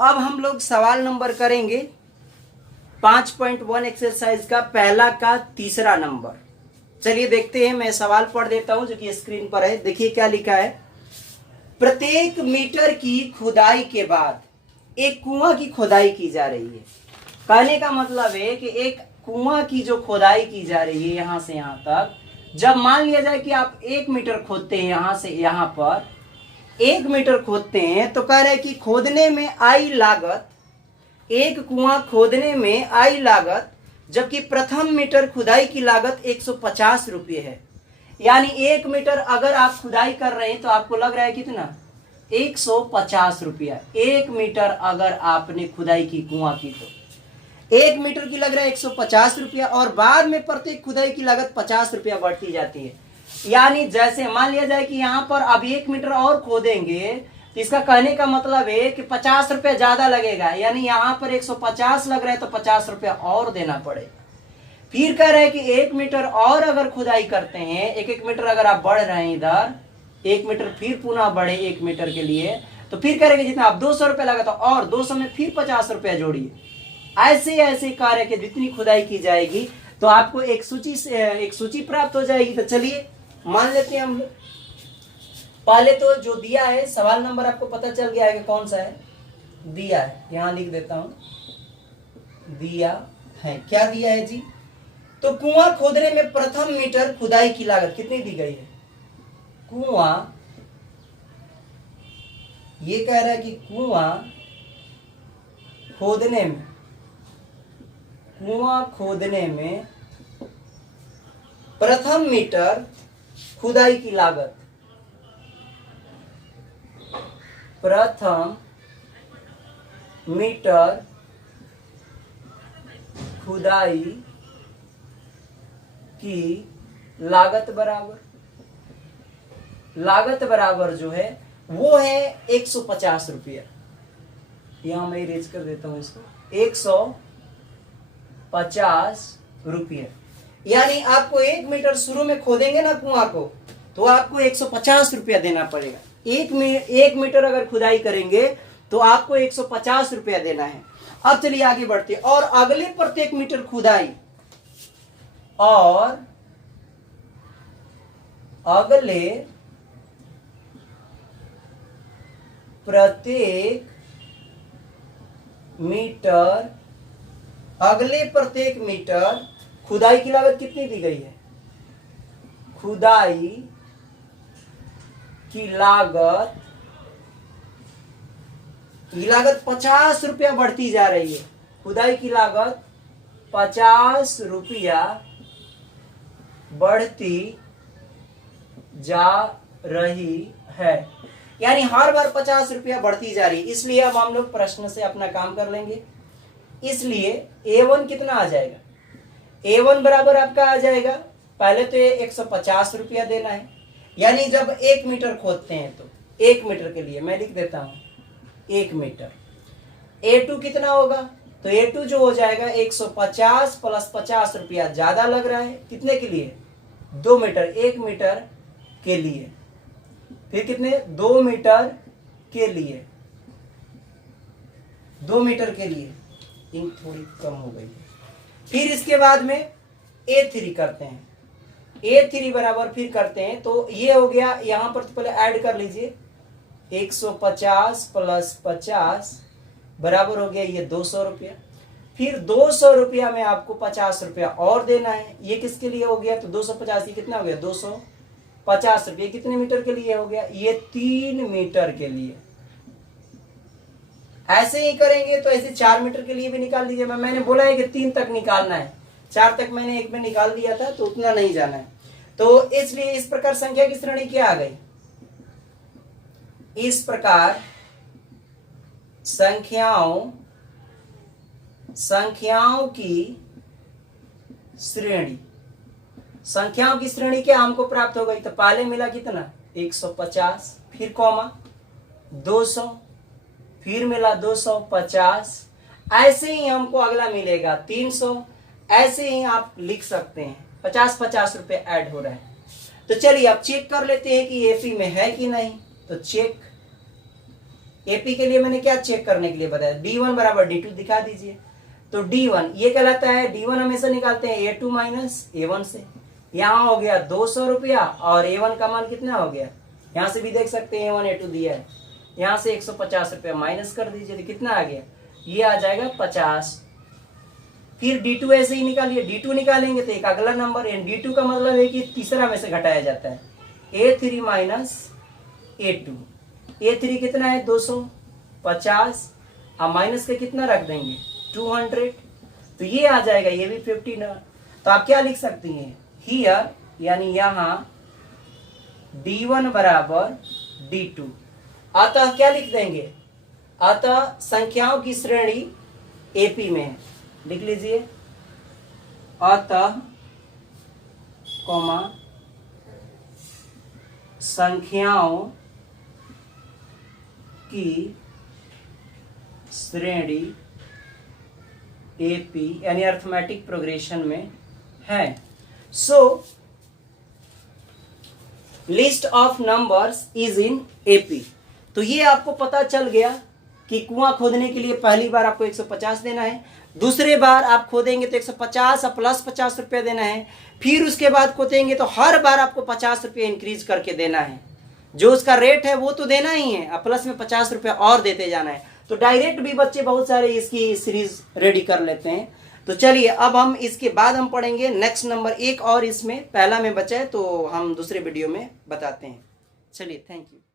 अब हम लोग सवाल नंबर करेंगे 5.1 एक्सरसाइज का पहला का तीसरा नंबर। चलिए देखते हैं, मैं सवाल पढ़ देता हूं जो कि स्क्रीन पर है। देखिए क्या लिखा है। प्रत्येक मीटर की खुदाई के बाद एक कुआं की खुदाई की जा रही है। कहने का मतलब है कि एक कुआं की जो खुदाई की जा रही है यहां से यहां तक, जब मान लिया जाए कि आप 1 मीटर खोदते हैं, यहां से यहां पर 1 मीटर खोदते हैं, तो कह रहे हैं कि खोदने में आई लागत, एक कुआं खोदने में आई लागत, जबकि प्रथम मीटर खुदाई की लागत 150 रुपये है। यानी 1 मीटर अगर आप खुदाई कर रहे हैं तो आपको लग रहा है कितना, 150 रुपया। 1 मीटर अगर आपने खुदाई की कुआं की तो 1 मीटर की लग रहा है 150 रुपया, और बाद में प्रत्येक खुदाई की लागत 50 रुपया बढ़ती जाती है। यानी जैसे मान लिया जाए कि यहाँ पर अब 1 मीटर और खोदेंगे तो इसका कहने का मतलब है कि 50 रुपया ज्यादा लगेगा। यानी यहाँ पर 150 लग रहा है तो 50 रुपया और देना पड़ेगा। फिर कह रहे हैं कि 1 मीटर और अगर खुदाई करते हैं, 1 मीटर अगर आप बढ़ रहे हैं इधर 1 मीटर, फिर पुनः बढ़े 1 मीटर के लिए, तो फिर कह रहे हैं कि जितना आप 200 रुपया लगा था और 200 में फिर 50 रुपया जोड़िए। ऐसे ऐसे कार्य के जितनी खुदाई की जाएगी तो आपको एक सूची प्राप्त हो जाएगी। तो चलिए मान लेते हैं हम लोग। पहले तो जो दिया है सवाल नंबर आपको पता चल गया है कि कौन सा है, दिया है, यहां लिख देता हूं, दिया है। क्या दिया है जी? तो कुआं खोदने में प्रथम मीटर खुदाई की लागत कितनी दी गई है? कुआं, ये कह रहा है कि कुआं खोदने में प्रथम मीटर खुदाई की लागत, प्रथम मीटर खुदाई की लागत बराबर जो है वो है 150 रुपया। यहां मैं इरेज कर देता हूं इसको, 150 रुपया। यानी आपको 1 मीटर शुरू में खोदेंगे ना कुआं को तो आपको 150 रुपया देना पड़ेगा। 1 मीटर अगर खुदाई करेंगे तो आपको 150 रुपया देना है। अब चलिए आगे बढ़ते हैं। और अगले प्रत्येक मीटर खुदाई, और अगले प्रत्येक मीटर खुदाई की लागत कितनी दी गई है? खुदाई की लागत 50 रुपया बढ़ती जा रही है। खुदाई की लागत 50 रुपया बढ़ती जा रही है। यानी हर बार 50 रुपया बढ़ती जा रही है। इसलिए अब हम लोग प्रश्न से अपना काम कर लेंगे। इसलिए A1 कितना आ जाएगा? A1 बराबर आपका आ जाएगा, पहले तो ये 150 रुपया देना है। यानी जब 1 मीटर खोदते हैं तो 1 मीटर के लिए मैं लिख देता हूं 1 मीटर। A2 कितना होगा? तो A2 जो हो जाएगा 150 प्लस 50 रुपया ज्यादा लग रहा है। कितने के लिए? 2 मीटर। 1 मीटर के लिए, फिर कितने? 2 मीटर के लिए, 2 मीटर के लिए। इंक थोड़ी कम हो गई। फिर इसके बाद में A3 करते हैं। A3 बराबर फिर करते हैं तो ये हो गया, यहां पर तो पहले ऐड कर लीजिए, 150 प्लस 50 बराबर हो गया ये 200 रुपया। फिर 200 रुपया में आपको 50 रुपया और देना है। ये किसके लिए हो गया? तो 250 ये कितना हो गया? 250 रुपये। कितने मीटर के लिए हो गया? ये 3 मीटर के लिए। ऐसे ही करेंगे तो ऐसे 4 मीटर के लिए भी निकाल दीजिए। मैंने बोला है कि 3 तक निकालना है, 4 तक मैंने एक में निकाल दिया था तो उतना नहीं जाना है। तो इसलिए इस प्रकार संख्या की श्रेणी क्या आ गई? इस प्रकार संख्याओं की श्रेणी क्या हमको प्राप्त हो गई? तो पहले मिला कितना? 150, फिर कॉमा 200, फिर मिला 250। ऐसे ही हमको अगला मिलेगा 300। ऐसे ही आप लिख सकते हैं, 50-50 रुपए ऐड हो रहा है। तो चलिए अब चेक कर लेते हैं कि एफी में है कि नहीं। तो चेक एपी के लिए मैंने क्या चेक करने के लिए बताया, D1 बराबर D2 दिखा दीजिए। तो D1 ये कहलाता है, D1 हमेशा निकालते हैं A2 माइनस A1 से। यहाँ हो गया 200 रुपया और A1 का मान कितना हो गया, यहाँ से भी देख सकते हैं A1 A2 दिया है, यहाँ से 150 रुपया माइनस कर दीजिए तो कितना आ गया, ये आ जाएगा 50। फिर D2 ऐसे ही निकालिए, D2 निकालेंगे तो एक अगला नंबर, D2 का मतलब है कि तीसरा में से घटाया जाता है, A3 माइनस A2। A3 कितना है 250 और माइनस के कितना रख देंगे 200, तो ये आ जाएगा, ये भी 15। तो आप क्या लिख सकती हैं, हियर यानी यहाँ D1 बराबर D2। अतः क्या लिख देंगे, अतः संख्याओं की श्रेणी एपी में है, लिख लीजिए। अतः कॉमा संख्याओं की श्रेणी एपी यानी अर्थमेटिक प्रोग्रेशन में है। So list of numbers is in AP. तो ये आपको पता चल गया कि कुआं खोदने के लिए पहली बार आपको 150 देना है, दूसरे बार आप खोदेंगे तो 150 प्लस 50 रुपया देना है, फिर उसके बाद खोदेंगे तो हर बार आपको 50 रुपया इंक्रीज करके देना है, जो उसका रेट है वो तो देना ही है, अब प्लस में 50 रुपया और देते जाना है। तो डायरेक्ट भी बच्चे बहुत सारे इसकी सीरीज रेडी कर लेते हैं। तो चलिए अब हम इसके बाद हम पढ़ेंगे नेक्स्ट नंबर, एक और इसमें पहला में बचा है तो हम दूसरे वीडियो में बताते हैं। चलिए, थैंक यू।